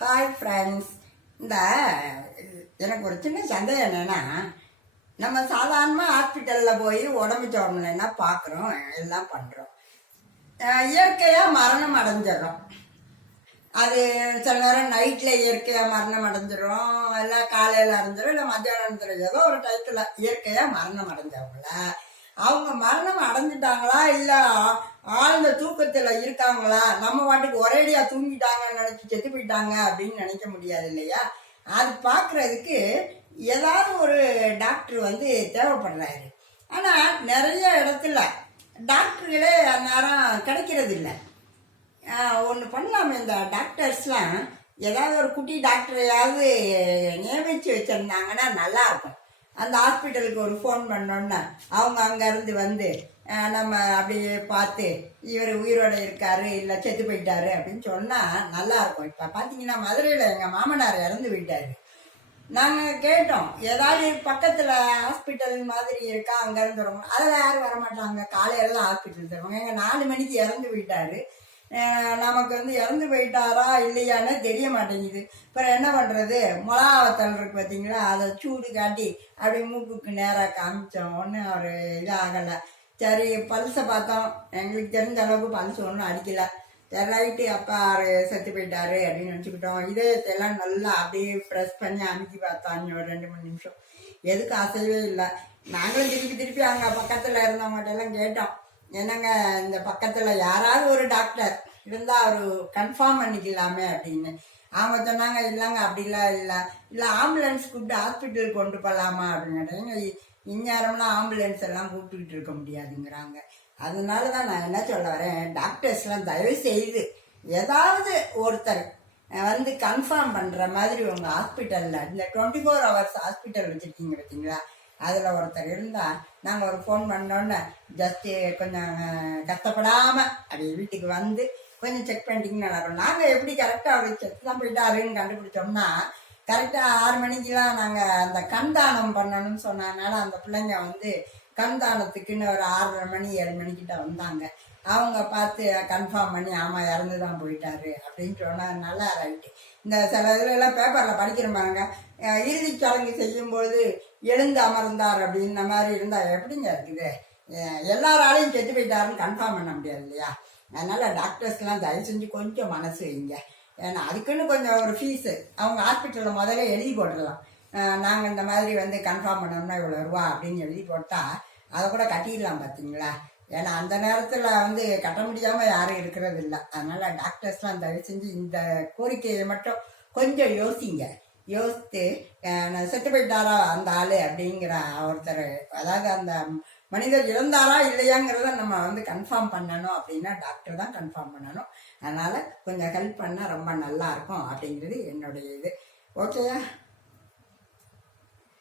Hi friends. இந்த எனக்கு ஒரு சின்ன சந்தேகம் என்னன்னா, நம்ம சாதாரணமாக ஹாஸ்பிட்டலில் போய் உடம்பு சோடலைன்னா பார்க்குறோம், எல்லாம் பண்ணுறோம். இயற்கையாக மரணம் அடைஞ்சிடறோம். அது சில நேரம் நைட்டில் இயற்கையாக மரணம் அடைஞ்சிடும், இல்லை காலையில் அடைஞ்சிடும், இல்லை மத்தியானத்தில் ஏதோ ஒரு டயத்தில் இயற்கையாக மரணம் அடைஞ்சவங்கள அவங்க மரணம் அடைஞ்சிட்டாங்களா இல்லை ஆழ்ந்த தூக்கத்தில் இருக்காங்களா, நம்ம வாட்டுக்கு ஒரேடியா தூங்கிட்டாங்கன்னு நினச்சி செத்து போயிட்டாங்க அப்படின்னு நினைக்க முடியாது இல்லையா? அது பார்க்குறதுக்கு ஏதாவது ஒரு டாக்டர் தேவைப்படுறாரு. ஆனால் நிறைய இடத்துல டாக்டர்களே அந்நேரம் கிடைக்கிறது இல்லை. ஒன்று பண்ணலாமே, இந்த டாக்டர்ஸ்லாம் ஏதாவது ஒரு குட்டி டாக்டரையாவது நியமித்து வச்சுருந்தாங்கன்னா நல்லாயிருக்கும். அந்த ஹாஸ்பிட்டலுக்கு ஒரு ஃபோன் பண்ணோன்னா அவங்க அங்கேருந்து வந்து நம்ம அப்படியே பார்த்து இவர் உயிரோடு இருக்காரு இல்லை செத்து போயிட்டாரு அப்படின்னு சொன்னால் நல்லாயிருக்கும். இப்போ பார்த்தீங்கன்னா மதுரையில் எங்கள் மாமனார் இறந்து போயிட்டாரு. நாங்கள் கேட்டோம், ஏதாவது பக்கத்தில் ஹாஸ்பிட்டல் மாதிரி இருக்கா, அங்கேருந்து வருவாங்க. அதில் யாரும் வரமாட்டாங்க, காலையில் தான் ஹாஸ்பிட்டல் தருவாங்க. எங்கள் 4 மணிக்கு இறந்து போயிட்டாரு. நமக்கு இறந்து போயிட்டாரா இல்லையான்னு தெரிய மாட்டேங்குது. அப்புறம் என்ன பண்ணுறது, மிளகாவத்தல் இருக்கு பார்த்தீங்களா, அதை சூடு காட்டி அப்படி மூக்குக்கு நேராக காமிச்சோம். ஒன்றும் அவர் இதாகலை. சரி, பல்ஸை பார்த்தோம், எங்களுக்கு தெரிஞ்ச அளவுக்கு பல்ஸ் ஒன்றும் அடிக்கலை. சரி ரைட்டு, அப்பா செத்து போயிட்டாரு அப்படின்னு நினச்சிக்கிட்டோம். இதயத்தையெல்லாம் நல்லா அப்படியே ப்ரெஸ் பண்ணி அமுக்கி பார்த்தோம் ஒரு 2-3 நிமிஷம். எதுக்கு அசையவே இல்லை. நாங்களும் திருப்பி அங்கே பக்கத்தில் இருந்தவங்ககிட்ட எல்லாம் கேட்டோம், என்னங்க இந்த பக்கத்தில் யாராவது ஒரு டாக்டர் இருந்தால் அவர் கன்ஃபார்ம் பண்ணிக்கலாமே அப்படின்னு. அவங்க சொன்னாங்க, இல்லைங்க அப்படிலாம் இல்லை ஆம்புலன்ஸ் கூப்பிட்டு ஹாஸ்பிட்டல் கொண்டு போகலாமா அப்படின்னு. இந்நேரம்லாம் ஆம்புலன்ஸ் எல்லாம் கூப்பிட்டுக்கிட்டு இருக்க முடியாதுங்கிறாங்க. அதனால தான் நான் என்ன சொல்ல வரேன், டாக்டர்ஸ்லாம் தயவு செய்து ஏதாவது ஒருத்தர் கன்ஃபார்ம் பண்ணுற மாதிரி உங்கள் ஹாஸ்பிட்டலில், இந்த 24 hours ஹாஸ்பிட்டல் வச்சுருக்கீங்க பார்த்தீங்களா, அதில் ஒருத்தர் இருந்தால் நாங்கள் ஒரு ஃபோன் பண்ணோன்னே ஜஸ்ட்டு கொஞ்சம் கஷ்டப்படாமல் அப்படி வீட்டுக்கு வந்து கொஞ்சம் செக் பண்ணிட்டீங்கன்னு நல்லாயிருக்கும். நாங்கள் எப்படி கரெக்டாக அவர் செக் தான் போயிட்டாருன்னு கண்டுபிடிச்சோம்னா, கரெக்டாக 6 மணிக்கெலாம் நாங்கள் அந்த கண்தானம் பண்ணணும்னு சொன்னதுனால அந்த பிள்ளைங்க கண்தானத்துக்குன்னு ஒரு 6:30 மணி 7 மணிக்கிட்ட வந்தாங்க. அவங்க பார்த்து கன்ஃபார்ம் பண்ணி ஆமாம் இறந்து தான் போயிட்டாரு அப்படின்னு சொன்னால் நல்லா ரைட்டு. இந்த சில இதுலலாம் பேப்பரில் படிக்கிற பாருங்க, இறுதிச் சடங்கு செய்யும்போது எழுந்து அமர்ந்தார் அப்படின்ன மாதிரி இருந்தால் எப்படிங்க இருக்குது? எல்லாராலையும் செத்து போயிட்டாருன்னு கன்ஃபார்ம் பண்ண முடியாது இல்லையா? அதனால் டாக்டர்ஸ்லாம் தயவு செஞ்சு கொஞ்சம் மனசு வைங்க. ஏன்னா அதுக்குன்னு கொஞ்சம் ஒரு ஃபீஸு அவங்க ஹாஸ்பிட்டலில் முதல்ல எழுதி போட்டுடலாம். நாங்கள் இந்த மாதிரி கன்ஃபார்ம் பண்ணோம்னா இவ்வளோ ரூபா அப்படின்னு எழுதி போட்டால் அதை கூட கட்டிடலாம் பார்த்தீங்களா? ஏன்னா அந்த நேரத்தில் கட்ட முடியாமல் யாரும் இருக்கிறது இல்லை. அதனால் டாக்டர்ஸ்லாம் தயவு செஞ்சு இந்த கோரிக்கையை மட்டும் கொஞ்சம் யோசிங்க. யோசித்து செத்து போயிட்டாரா அந்த ஆள் அப்படிங்கிற ஒருத்தர், அதாவது அந்த மனிதர் இறந்தாரா இல்லையாங்கிறத நம்ம கன்ஃபார்ம் பண்ணணும். அப்படின்னா டாக்டர் தான் கன்ஃபார்ம் பண்ணணும். அதனால் கொஞ்சம் ஹெல்ப் பண்ணால் ரொம்ப நல்லாயிருக்கும் அப்படிங்கிறது என்னுடைய இது. ஓகேயா?